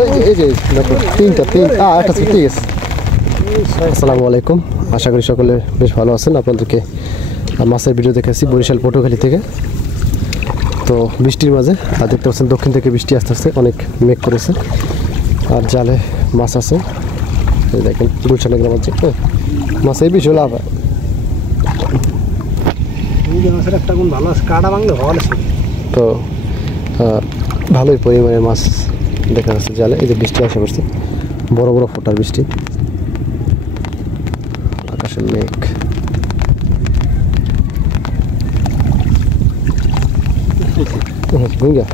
এই যে তিনটা একটা ছুটি গেছে। আসসালামু আলাইকুম, আশা করি সকলে বেশ ভালো আছেন। আপনাদেরকে মাছের ভিডিও দেখাচ্ছি বরিশাল পটুয়াখালী থেকে। তো বৃষ্টির মাঝে আর দেখতে পাচ্ছেন দক্ষিণ থেকে বৃষ্টি আস্তে আস্তে অনেক মেঘ করেছে আর জালে মাছ আছে। এই দেখেন গুলশানের গ্রাম আছে মাছ এই বিষয় লাভ হয়। তো ভালোই পরিমাণে মাছ দেখা যাচ্ছে জালে। এই যে বৃষ্টি আসা করছে, বড় বড় ফোটার বৃষ্টি, আকাশের মেঘ। গুঙ্গা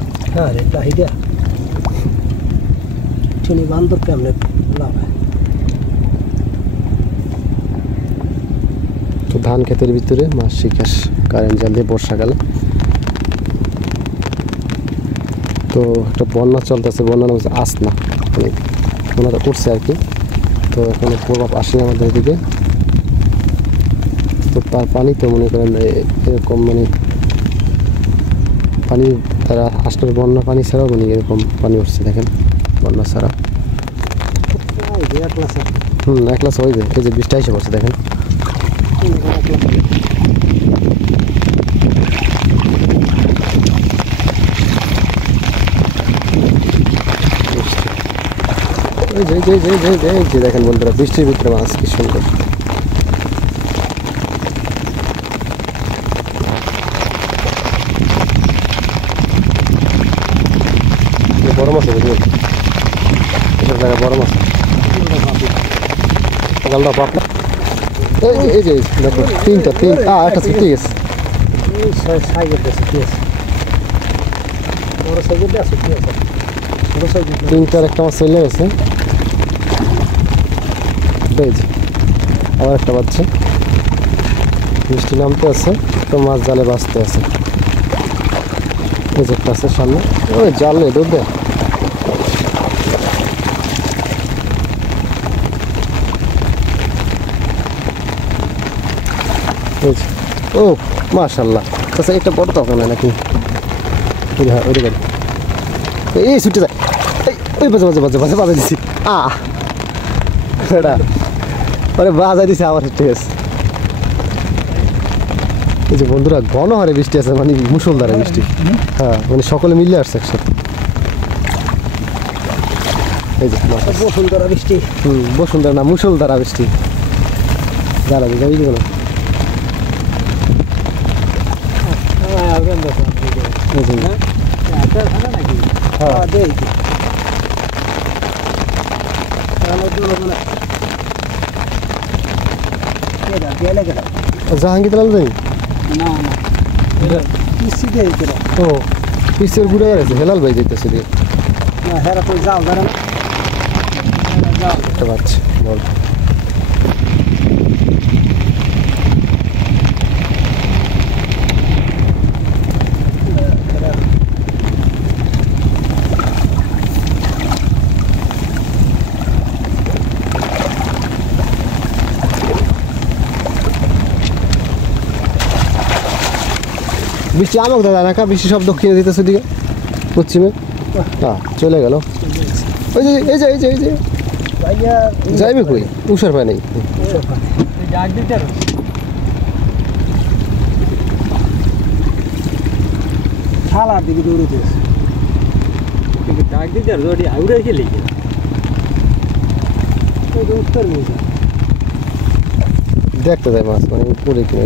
তো ধান ক্ষেতের ভিতরে মাছ শিকার কারেন্ট জাল দিয়ে বর্ষাকালে। তো একটা বন্যা চলতেছে, বন্যা নাম হচ্ছে আসনা, মানে ওনারা উঠছে আর কি। তো এখন প্রভাব আসেনি আমাদের এদিকে। তো তার পানি তো মনে করেন এরকম মানে পানি তারা আসলে বন্যা পানি ছাড়াও মানে এরকম পানি উঠছে দেখেন, বন্যা ছাড়া। এক ক্লাস হয়ে যায়। এই যে বৃষ্টি এসে পড়ছে দেখেন। দেখেন বন্ধুরা, বৃষ্টির ভিতরে মাছ কি সুন্দর। বড় মাছ আছে, এসব জায়গায় বড় মাছ। এই যে দেখো তিনটা একটা ছুটি গেছে। তিনটার একটা মাছ চলে গেছে। আবার একটা বাচ্চা। বৃষ্টি নামতে আছে তো মাছ জালে বাঁচতে আছে। এই যে একটা আছে সামনে, ওই জাল নেই দৌড় দেয়। ও মাশাআল্লাহ, আচ্ছা একটা বড় তখন নাকি এই ছুটে যায়। ওই বাজে দিছি বাজাই দিছে আবার ছুটে গেছে। এই যে বন্ধুরা ঘন হারে বৃষ্টি আছে, মানে মুষলধারে বৃষ্টি। হ্যাঁ, মানে সকলে মিলে আসছে একসাথে। এই যে বসুন্ধরা বৃষ্টি, বসুন্ধরা না মুষলধারা বৃষ্টি। যারা যাবি কেন জাহাঙ্গীর লাল যাই ও পিসের ঘুরে গেছে। হেলাল ভাই যাইতেছে পাচ্ছি বল। বৃষ্টি আমাকে দাদা নাকা, বৃষ্টি সব দক্ষিণে দিতেছে দিকে, পশ্চিমে। চলে গেল। ওই যে এই যে যাইবে কই, উষার পায় নেই। দেখতে যায় মাছ, মানে পরে কিনে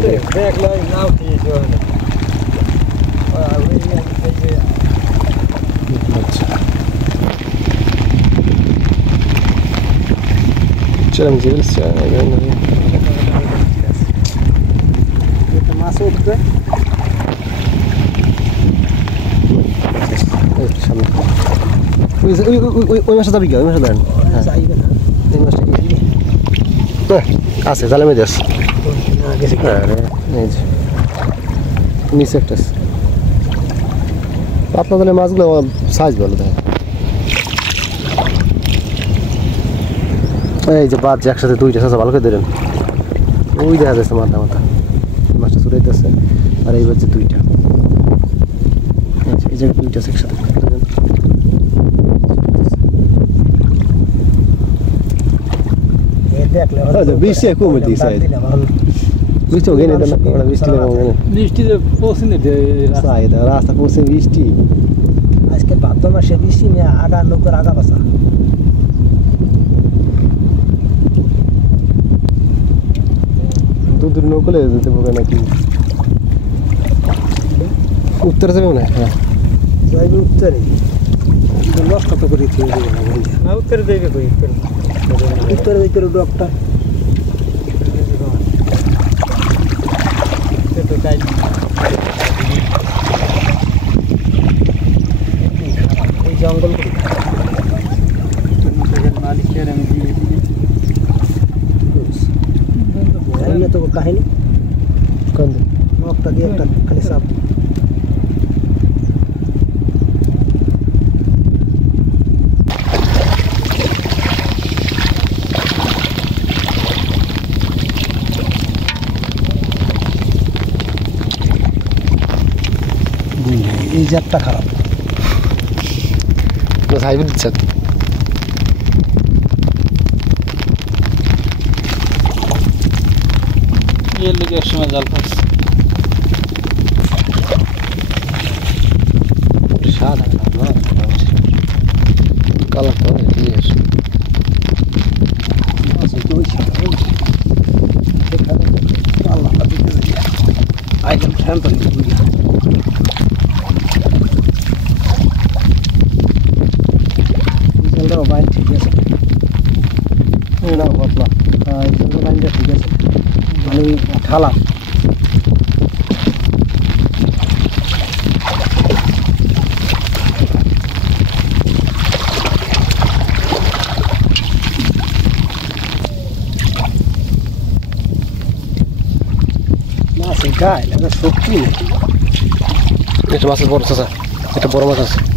C'erano মাছ উঠবে সামনে। ওই মাছটা যাবি কি? ওই মাছটা দেন এই মাছটা আছে জালে মেঝে আছে। নিচে একটা পাতলা জালের মাছগুলো সাইজ ভালো দেয়। এই যে বাদ যে একসাথে দুইটা আছে, ভালো করে ধরেন। ওই দেখা যাচ্ছে মাথা মাছটা ছুটাইতেছে। আর এইবার যে দুইটা, এই যে দুইটা আছে একসাথে। থাকলে বৃষ্টি কমে দিয়েছে বৃষ্টি ওখানে বৃষ্টি বৃষ্টিতে পৌঁছে রাস্তা পৌঁছে বৃষ্টি আজকে ভাদ্র মাসে বৃষ্টি নিয়ে আগা নৌকার আগা বাসা দূর নৌকলে যেতে পারবে নাকি উত্তরে যাবে না হ্যাঁ যাইবে উত্তরে নষ্ট তো করে দিয়ে দেবে না উত্তরে যাইবে কই উত্তরে ভিতরে ডকটা তো তাই এই জঙ্গল মালিকের আমি দিয়ে তো কাহিনী কোন নকটা দিয়ে একটা খালি সাপ এই জাতটা খারাপ হাইব্রিড জাত এর লিগে একসময় জাল পাচ্ছে সাদা কালার তো ক্লিয়ার আল্লাহ আইটেম ঠ্যাম্পার বাইন ঠিক আছে বদলা বাইনটা ঠিক আছে মানে ঠালা মাছের গায়ে সত্যি এটা মাছের বড় চাচা এটা বড় মাছ আছে